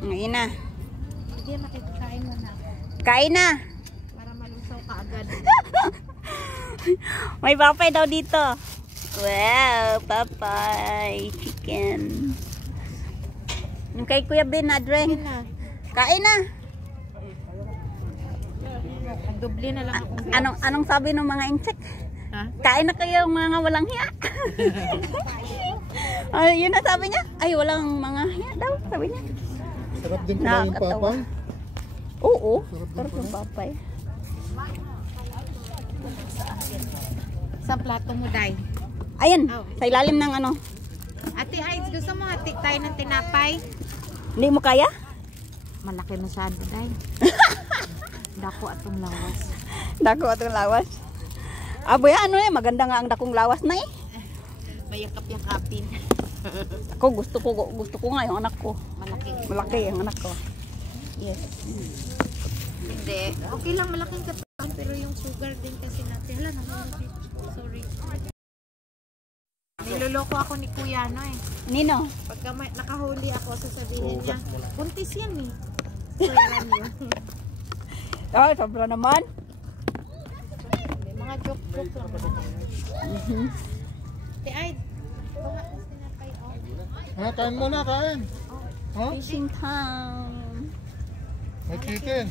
Ngayon na. Sige, makikain mo na. Kain na. Para malusaw ka agad. May papay daw dito. Wow, papay. Chicken. Yung kay Kuya Ben, Adren. Sige na. Kain na. Doble na lang ako. Anong sabi ng mga insek? Ha? Kain na kayo mga walang hiya. Ay, yun na sabi niya. Ay, walang mga hiya daw, sabi niya. Sarap din pala yung papay. Oo, sarap yung papay. Sa plato mo, Day. Ayan, sa ilalim ng ano. Ate Aids, gusto mo hatik tayo ng tinapay? Hindi mo kaya? Malaki masyado, Day. Dako atong lawas. Dako atong lawas. Aboy, ano eh, maganda nga ang dakong lawas na eh. Mayakap-yakapin. Ako gusto ko nga yung anak ko. Malaki. Malaki yung anak ko. Yes. Hindi. Okay lang, malaking katawan. Pero yung sugar din kasi natin. Hala, nahulog. Sorry. Niloloko ako ni Kuya, no eh. Nino? Pagka nakahuli ako, sasabihin niya, buntis yan eh. Kuya Ramyo. Oh, sobra naman. May mga joke-joke lang naman. Te Aid, bunga ko sinapay. Ha, kain mo na, kain. Ha? Fishing time. May chicken.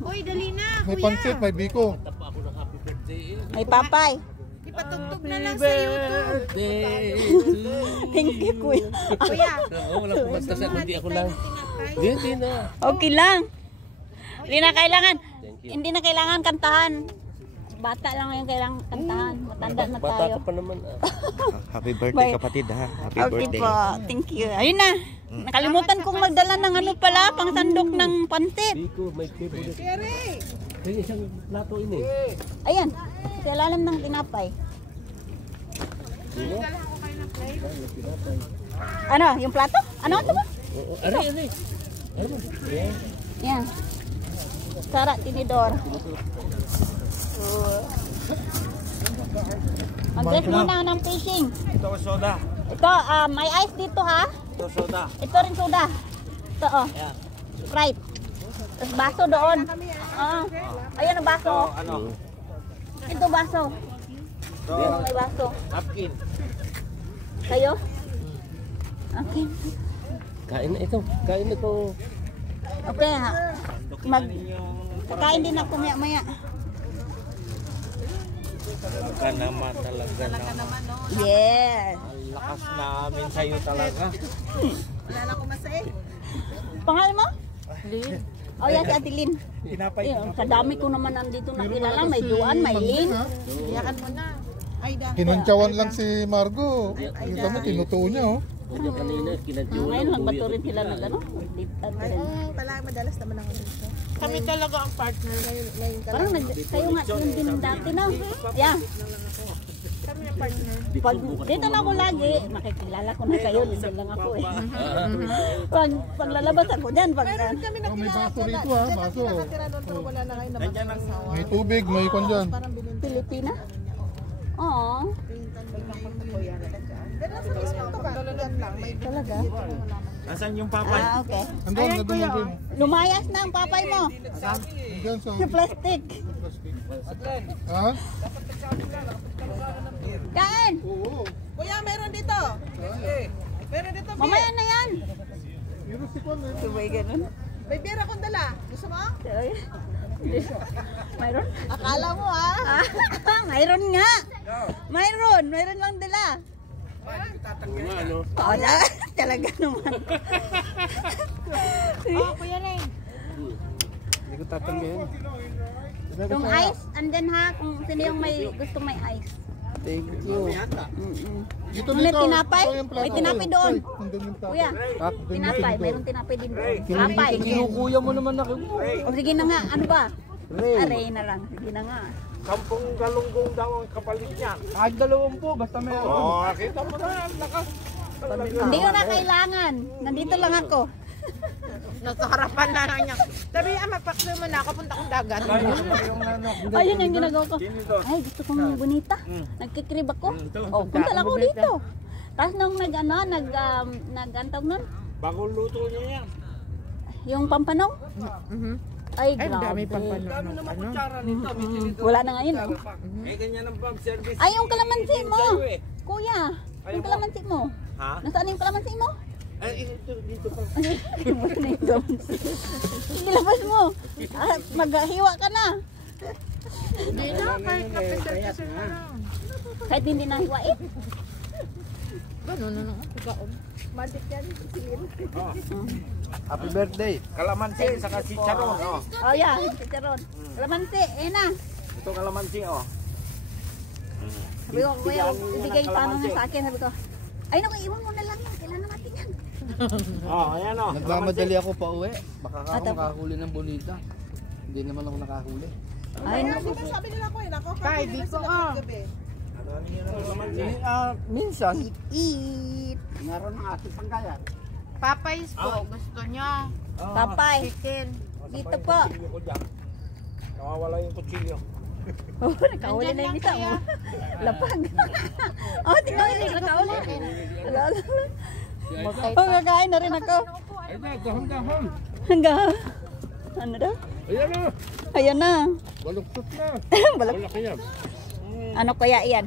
Uy, dali na, May Kuya. pansit, may biko. May papay. Ipatugtog na lang sa YouTube. Thank you, Kuya. Kuya, Wala ko magtasa, kundi ako lang. tinapay. Hindi na. Okay lang. Hindi na kailangan. Hindi na kailangan kantahan. Bata lang yung kailangan kantahan. Matanda na Bata tayo. ka pa naman. Happy birthday Bye. kapatid ha. Happy Okay birthday. po. Thank you. Ayun na. Nakalimutan kong magdala ng ano pala, pang sandok ng pansit. Biko, may favorite. May isang plato ini. Ayan. Sa ilalim ng tinapay. Ano? Yung plato? Ano ito ba? Ari. Yan. Sara, tinidor. Mag-dress muna ng fishing. Ito soda. Ito, may ice dito ha. Ito soda. Ito rin soda. Ito oh. Sprite. Tapos baso doon. Ayan ang baso. Ano? Ito baso. Ito may baso. Napkin. Kayo? Okay. Kain na ito. Kain na ito. Okay ha. Kakain din ako maya-maya. Talaga naman. Yes. Ang lakas namin sa'yo talaga. Wala na akong masay. Pangalan mo? Lin. Oh, yes, Ate Lynn. Eh, sa dami ko naman nandito nakilala. May Juan, may Lynn. Iyakan mo na. Ay, da. Kinantsawan lang si Margo. Kita mo, tinutuo niya oh. Medyo kanina, kinadyo Ngayon lang ba rin sila na gano'n? Pala, madalas naman ako dito. Kami talaga ang partner ngayon Parang kayo nga yun din dati na. Yeah. Kami ang partner. Dito na ako lagi. Makikilala ko na kayo. Dito lang ako eh. Pag lalabas ako dyan. Meron kami Oh, may nakilala baso ko rito na. ha, Diyan baso. kami nakatira doon pero wala na kayo naman asawa. May tubig, may kwan dyan. Parang bilhin. Pilipina? Oo. Pero nasa mismo ito ka. Yan lang. May Talaga? Asan yung papay? Okay. Andun, nandun, nandun. Lumayas na ang papay mo. Andun sa... Sa plastic. Ha? Kain. Kuya, meron dito. Meron dito. Mamaya na yan. Yun si Kwan eh. Sabay ganun. May beer akong dala. Gusto mo? Mayroon? Akala mo ah. Mayroon nga. Mayroon lang dala. Ano? Oo na. Talaga naman. Oh, Kuya Ray. Hindi ko tatanggihan. Yung ice, andyan ha. Kung sino yung gustong may ice. Thank you. Dito May dito. tinapay? Ito yung plato. May tinapay doon. Nandun yung plato. Kuya, tinapay. Mayroong tinapay din doon. Tinapay. Kinukuya mo naman ako. O sige na nga. Ano ba? Ray na lang. Sige na nga. 10 galunggong daw ang kapalit niya. Kahit 20, basta meron. Oo, kita mo na. Lakas. Hindi ko na kailangan. Nandito lang ako. Nasa harapan na lang niya. Sabi, magpakso mo na ako. Punta kong dagat. Ayun yung ginagawa ko. Ay, gusto kong bonita. Nagkikrib ako. Oh, punta lang ako dito. Tapos nung nag-antog nun, Bagong luto niya yan. Yung pampanong? Ay, Ay, grabe. dami pang Dami naman kutsara nito. May tinidor. Wala na ngayon, oh. Eh, ganyan ang pump service. Ay, yung kalamansi mo. Sa'yo eh. Kuya, yung kalamansi mo. Ha? Nasaan yung kalamansi mo? Ay, dito pa. Labas na yung kalamansi. Sige, labas mo. Ah, maghiwa ka na. Hindi na, kahit kape-sir na lang. Kahit hindi nahiwain. Ganun na lang. Pagkaon. Magic yan. Happy birthday. Kalamansi, saka si Charon. Oh. Oh, yeah. Chicharon. Kalamansi, eh na. Ito kalamansi, oh. Sabi ko, kuya, ibigay yung tanong niya sa akin. Sabi ko, ay naku, iwan mo na lang yan. Kailangan natin yan. Oh, ayan oh. Nagmamadali ako pa uwi. Baka ako Ata- makahuli ng bonita. Hindi naman ako nakahuli. Ay, naku. Sabi nila ko eh, nako, Kay, dito ah. Minsan. Eat. Meron ng ating panggayan. Papay's po, gusto niya. Papay. Chicken. Dito po. Kutsilyo ko dyan. Nawawala yung kutsilyo. Oh, nakahuli na yung isa mo. Lapag. Oh, tingnan mo yung nakahuli. Wala, wala. Oh, kakain na rin ako. Ay, dahon-dahon. Hanggang. Ano daw? Ayan na. Ayan na. Baluktot na. Balak. Wala kaya. Ano kaya iyan?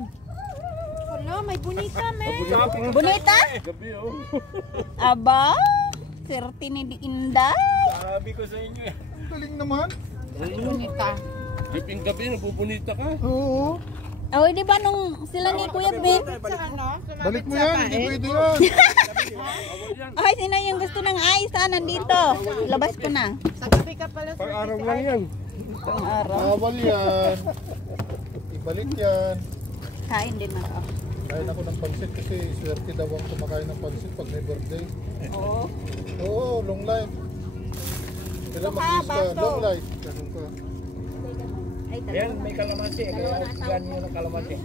Wala, may bonita, men. Bonita? Gabi, oh. Aba, swerte ni Inday. Sabi ko sa inyo eh. Ang galing naman. Bonita. Liping gabi, nabubunita ka. Oo. Oh, di ba nung sila ni Kuya Ben? Sa ano? Balik mo yan, hindi pwede yan. Ay, sino yung gusto ng ice? Ah, nandito. Labas ko na. Sa gabi ka pala, sir. Pag-araw lang yan. Itong araw. Bawal yan. Ibalik yan. Kain din ako. Kain ako ng pansit kasi swerte daw ang kumakain ng pansit pag may birthday. Oo. Oo, long life. Kailan mag-isa, long life. Ganun ka. Ay, Ayan, dalawa. may kalamansi. Kaya yan yun ang kalamansi.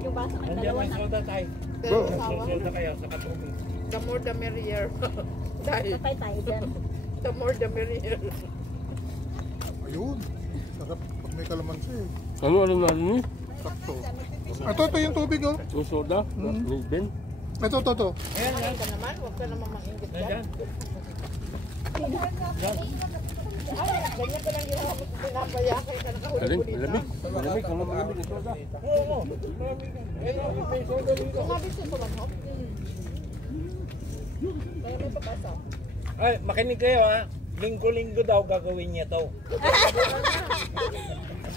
Yung baso ng Nandiyan dalawa may na. soda tayo. Soda kayo sa katubig. The more the merrier. Dahil, Patay tayo dyan. the more the merrier. Ayun. Sarap pag may kalamansi. Ano na ni? Sakto. Ito yung tubig oh. Yung soda? Ben? Ito. Ayan ka naman, huwag ka naman maingit dyan. Ganyan ka lang ginawa mo, pinapaya kayo ka nakahuli Aling, bonita. malamig. Malamig, ang malamig yung soda. Oo, malamig. May soda dito. Kumabit sa sumanhok. Kaya may papasa. Ay, makinig kayo ha. Linggo-linggo daw gagawin niya to.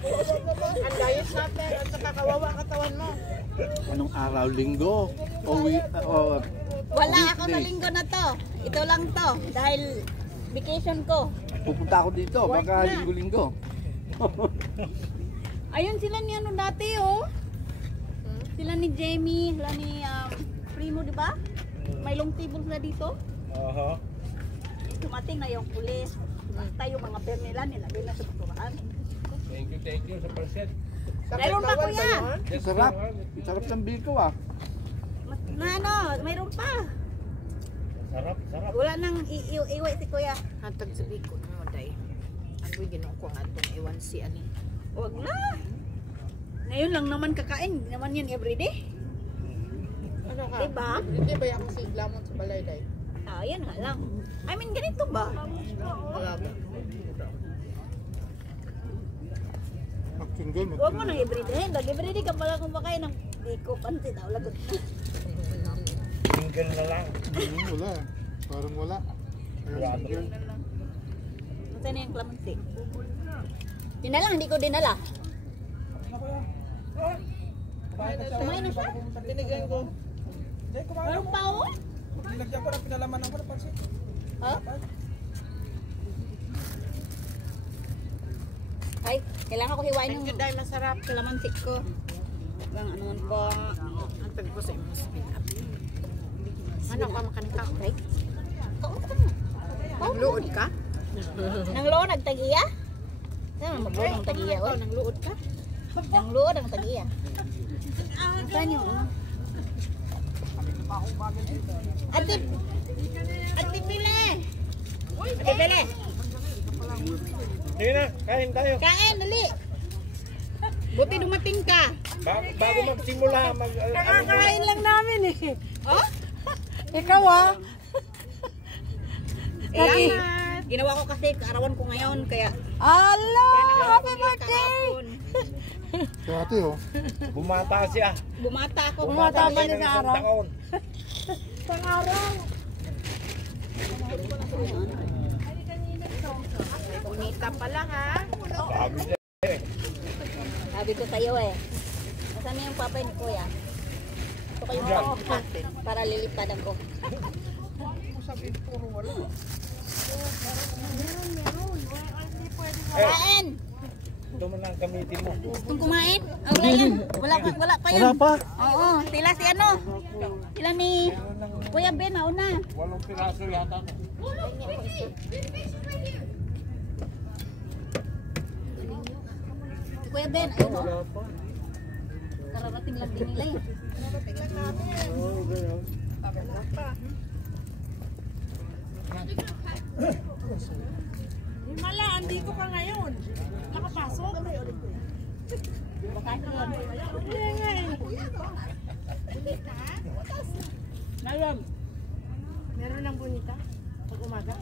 Ang diet natin at saka kawawa katawan mo. Anong araw? Linggo? Wala ako sa linggo na to. Ito lang to. Dahil vacation ko. Pupunta ako dito. Baka linggo-linggo. Ayun sila ni ano dati oh. Sila ni Jamie, sila ni Primo, di ba? May long table sila dito. Aha. Dumating na yung pulis. Basta yung mga bear nila, nilagay na sa basurahan. Thank you sa percent. Mayroon pa kuya. Sarap. Sarap ng biko ah. Na ano, mayroon pa. Sarap. Wala nang iiwi si kuya. Hatag sa biko mo, day. Ang ginoo ko nga itong iwan si ani. Wag na. Ngayon lang naman kakain. Hindi naman yan everyday. Ano ka? Diba? Hindi ba yung si Glamon sa balay, day? Ah, yan nga lang. I mean, ganito ba? Wala ba? Magsunggol. Huwag mo nang everyday. Lagi everyday ka pala kumakain ng biko, pansit. Lagot na. Single na lang. Wala. Parang wala. Ayun. Saan yung kalamansi? Dinala, hindi ko dinala. Kumain na siya? Binigyan ko. Meron pa oh? Nilagyan ko na pinalaman ako ng pansit. Ha? Ay, kailangan ko hiwain Thank you, yung day. Masarap. kalamansi ko. Ang ano man po. Ang tag ko sa imong speed up. Ano ka makanika? Okay. Nagluod ka? Nang loo, nagtagiya? Saan magluod ng tagiya? Oh, Oh, nagluod ka? nang luod ang tagiya. Saan yung ano? Ate Pile! Ate Pile! Sige na, kain tayo. Kain, dali! Buti dumating ka. Bago magsimula, Kakain lang namin eh. Oh? Ikaw ah. Eh, ginawa ko kasi kaarawan ko ngayon, kaya... Ala! Happy birthday! Ate oh. Bumata siya. Bumata ako. Bumata ba niya sa araw? Taon. Bonita pala ha. Sabi niya. Sabi ko sa'yo eh. Nasaan na yung papay ni Kuya? Ito kayong pangka para lilipadan ko. Kumain! Ito mo lang gamitin mo. Itong kumain? Ah, wala yan. Wala pa yan. Wala pa? Oo, sila si ano? Sila ni Kuya Ben, nauna. 8 piraso yata. Kuya Ben, ayun o. Kararating lang din nila eh. Himala, hindi ko pa ngayon. Nakapasok. Ngayon. Meron ng bonita pag umaga.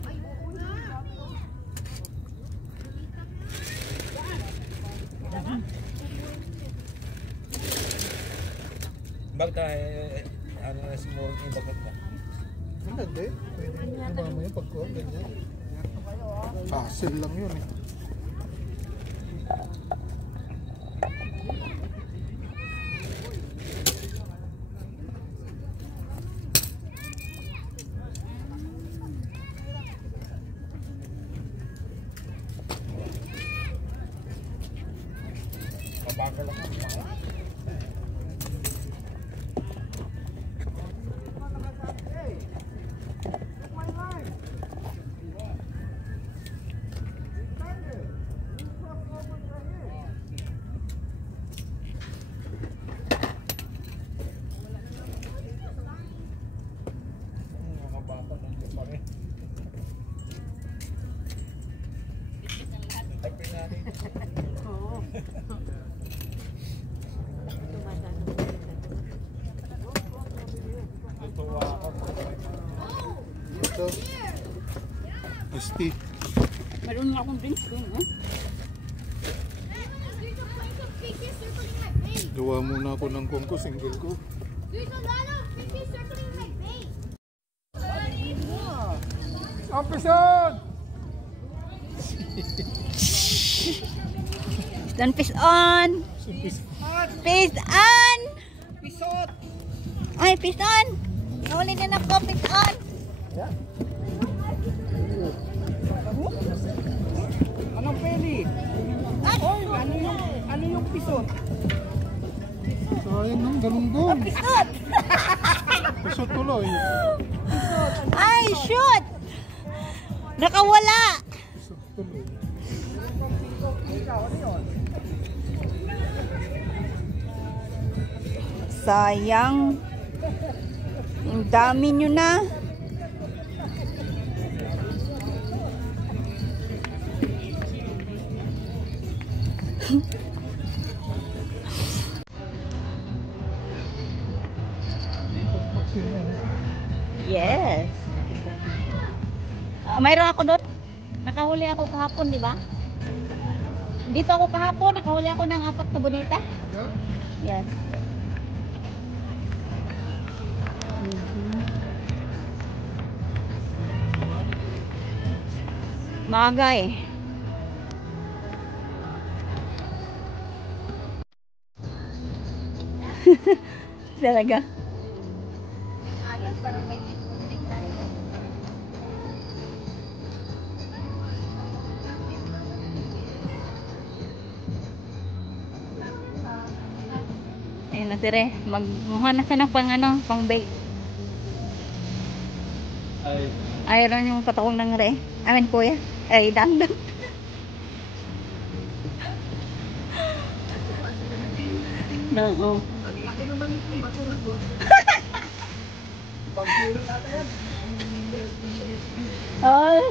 Bagta, ano na si Moron yung bagat mo? Hindi. Pwede yung mamaya pagkuhan, ganyan. Hassle lang yun eh. Mabagal lang ako. Mga bata nandiyan pa rin. Ay, pinari. Natuwa ako. Ito. Asti. Meron nga akong drinks doon. Gawa muna ako ng kongko, single ko. Ampesan! Then peace on! Peace on! Pisot! Ay, peace on! Nahuli din ako, peace on! Anong peli? Ano yung pisot? Sayang nang galunggong. Pisot! Pusot tuloy. Ay, shoot! Nakawala! Pusot tuloy. Sayang. Ang dami nyo na. Yes. Mayroon ako doon. Nakahuli ako kahapon, di ba? Dito ako kahapon, nakahuli ako ng 4 na bonita. Yes. Maaga eh. Talaga. Ayun na tire, magmuha na siya ng pang bake. Ayun yung patawag ng re. Amin kuya. Ay, dangdang. Oo. Ay.